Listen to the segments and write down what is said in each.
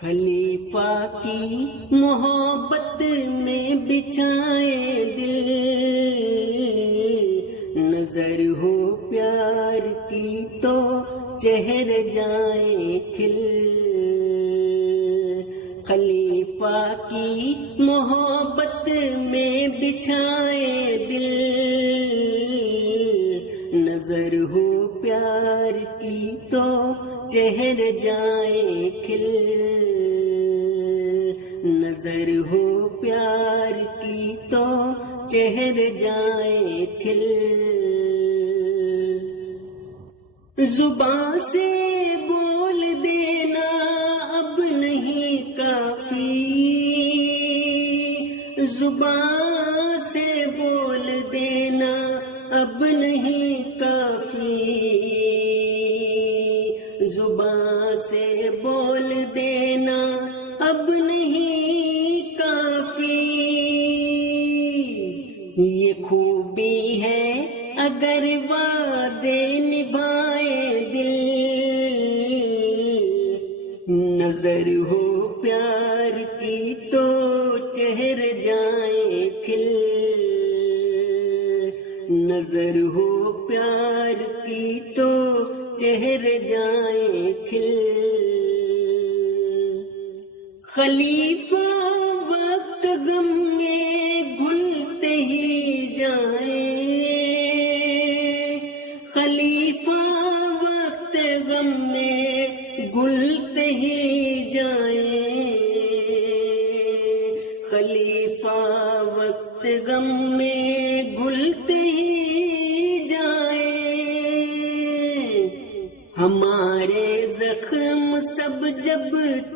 خلیفہ کی محبت میں بچھائے دل، نظر ہو پیار کی تو چہر جائیں کھل۔ خلیفہ کی محبت میں بچھائے دل، نظر ہو پیار کی تو چہر جائیں کھل، نظر ہو پیار کی تو چہر جائیں کھل۔ زبان سے بول دینا اب نہیں کافی، زبان سے بول دینا اب نہیں کافی، زبان سے بول دینا اب نہیں کافی۔ یہ خوبی ہے اگر وعدے نبھائے دل، نظر ہو پیار کی تو چہر جائیں کھل، نظر ہو پیار کی تو چہر جائیں کھل۔ خلیفہ وقت غم میں گھلتے ہی جائیں، خلیفہ وقت غم میں گھلتے ہی جائیں، خلیفہ وقت غم میں گھلتے ہی جائیں۔ ہمارے زخم سب جب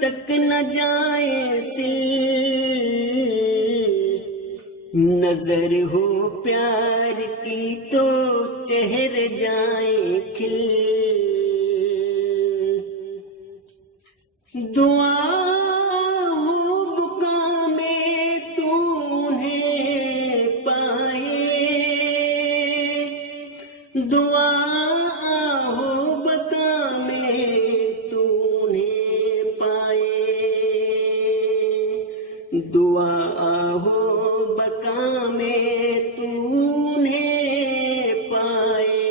تک نہ جائیں سل، نظر ہو پیار کی تو چہر جائیں کھل۔ دعا ہو بقا میں تو انہیں پائے، دعا ہو بقا میں تو انہیں پائے، دعا ہو بقا میں تو انہیں پائے۔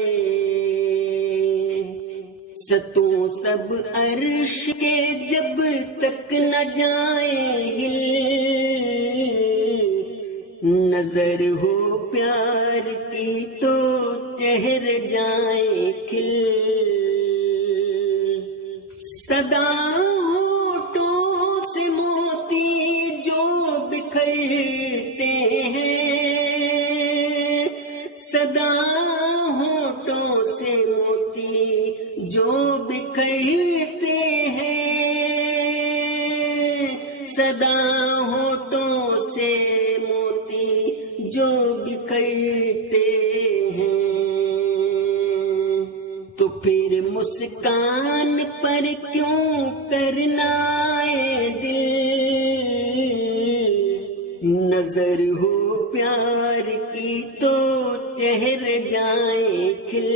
ستوں سب عرش کے جب تک نہ جائیں ہل، نظر ہو پیار کی تو چہر جائیں کھل۔ صدا ہونٹوں سے موتی جو بکھرتے ہیں، صدا ہونٹوں سے موتی جو بکھرتے ہیں، صدا ہونٹوں سے موتی جو بکھرتے ہیں، تو پھر مسکان پر کیوں کرنا ہے دل، نظر ہو پیار کی تو چہر جائیں کھل۔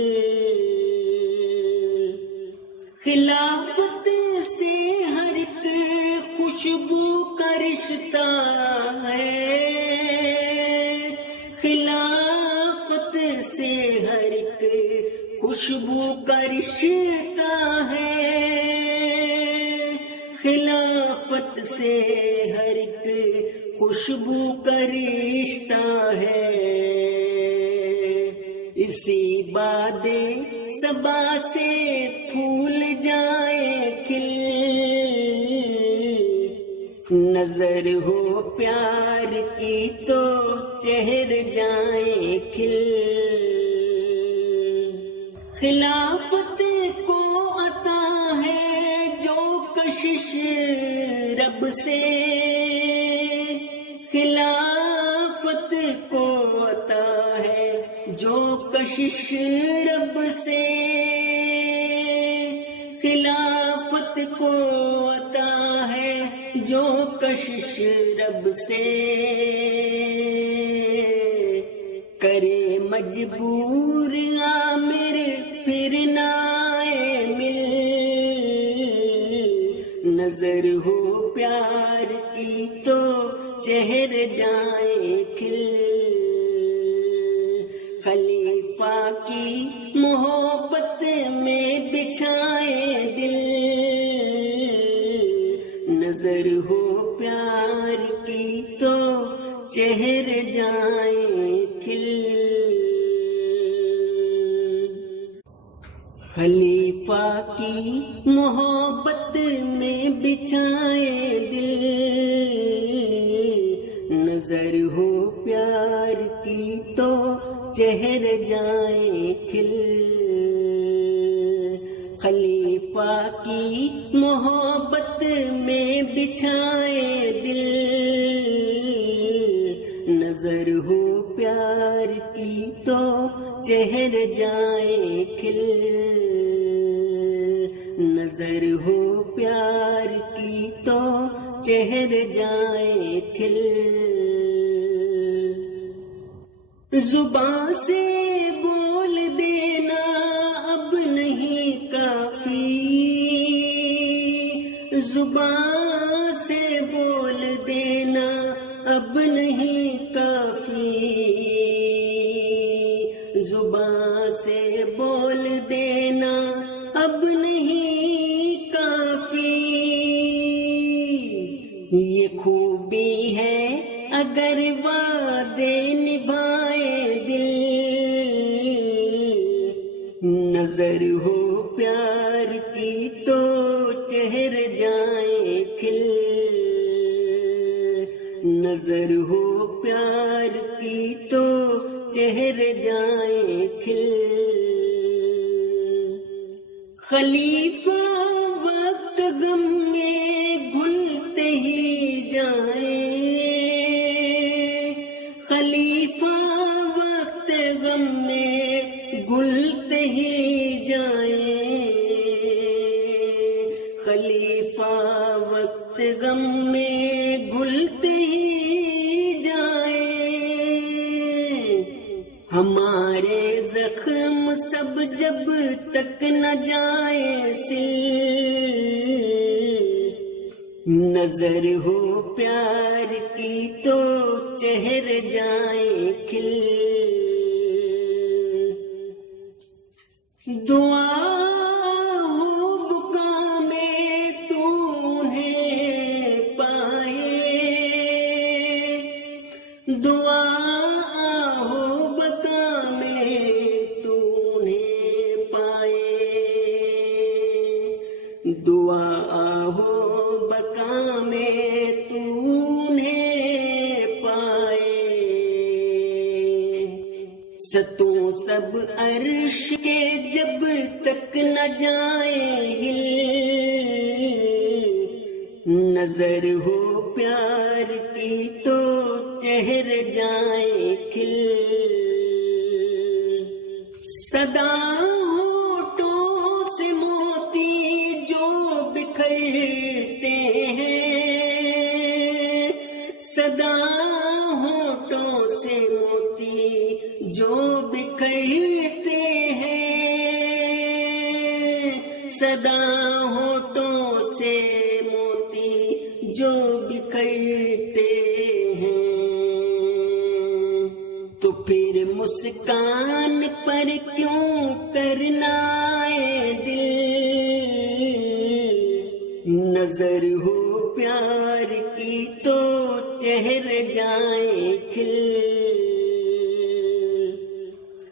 خلافت سے ہر ایک خوشبو کا رشتہ ہے، خلافت سے ہر ایک خوشبو کا رشتہ ہے، خلافت سے ہر ایک خوشبو کا رشتہ ہے۔ اسی باد صبا سے پھول جائیں کھل، نظر ہو پیار کی تو چہر جائیں کھل۔ خلافت کو عطا ہے جو کشش رب سے، خلافت کو عطا ہے جو کشش رب سے، خلافت کو عطا ہے جو کشش رب سے، کرے مجبور عامر پھر نہ مل، نظر ہو پیار کی تو چہر جائیں کھل، خلیفہ کی محبت میں بچھائے دل، نظر ہو پیار کی تو چہر جائیں کھل، خلیفہ کی محبت میں بچھائے دل، نظر ہو پیار کی تو چہر جائیں کھل، خلیفہ کی محبت میں بچھائے دل، نظر ہو پیار کی تو چہر جائیں کھل، نظر ہو پیار کی تو چہر جائیں کھل، زبان سے بول دینا اب نہیں کافی، زبان سے بول دینا اب نہیں کافی، زبان سے بول دینا اب نہیں کافی، یہ خوبی ہے اگر وعدے نبھائے دل، نظر ہو پیار کی تو چہر جائیں کھل، نظر ہو پیار کی تو چہر جائیں کھل، خلیفہ وقت غم میں گھلتے ہی جائیں، خلیفہ وقت غم میں گھلتے ہی جائیں، خلیفہ وقت غم میں گھلتے ہی جائیں، ہمارے زخم سب جب تک نہ جائیں سل، نظر ہو پیار کی تو چہر جائیں کھل، دعا ہو بقا میں تو انہیں پائے، دعا ہو بقا میں تو انہیں پائے، دعا ہو بقا میں تو انہیں پائے، ستوں سب عرش کے جب تک نہ جائیں ہل، نظر ہو پیار کی تو چہر جائیں کھل، صدا ہونٹوں سے موتی جو بکھرتے ہیں، صدا ہونٹوں سے موتی جو بکھرتے ہیں، صدا ہونٹوں سے موتی جو بکھرتے ہیں، تو پھر مسکان پر کیوں کرنا ہے دل، نظر ہو پیار کی تو چہر جائیں کھل،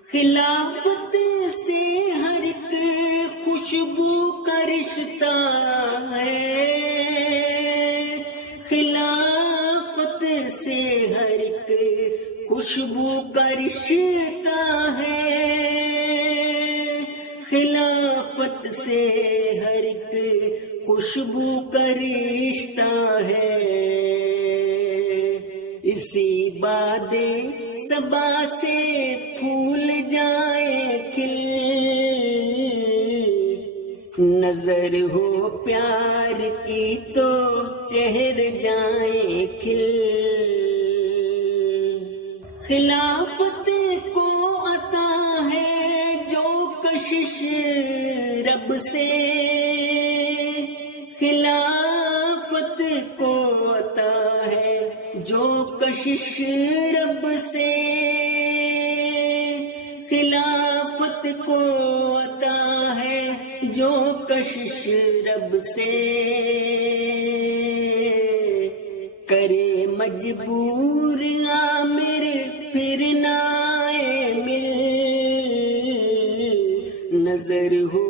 خلافت سے ہر ایک خوشبو کا رشتہ ہے، خلافت سے ہر ایک خوشبو کا رشتہ ہے، خلافت سے ہر ایک خوشبو کا رشتہ ہے، اسی باد صبا سے پھول جائیں کھل، نظر ہو پیار کی تو چہر جائیں کھل، خلافت کو عطا ہے جو کشش رب سے، خلافت کشش رب سے، خلافت کو عطا ہے جو کشش رب سے، کرے مجبور عامر پھر نہ آئے مل، نظر ہو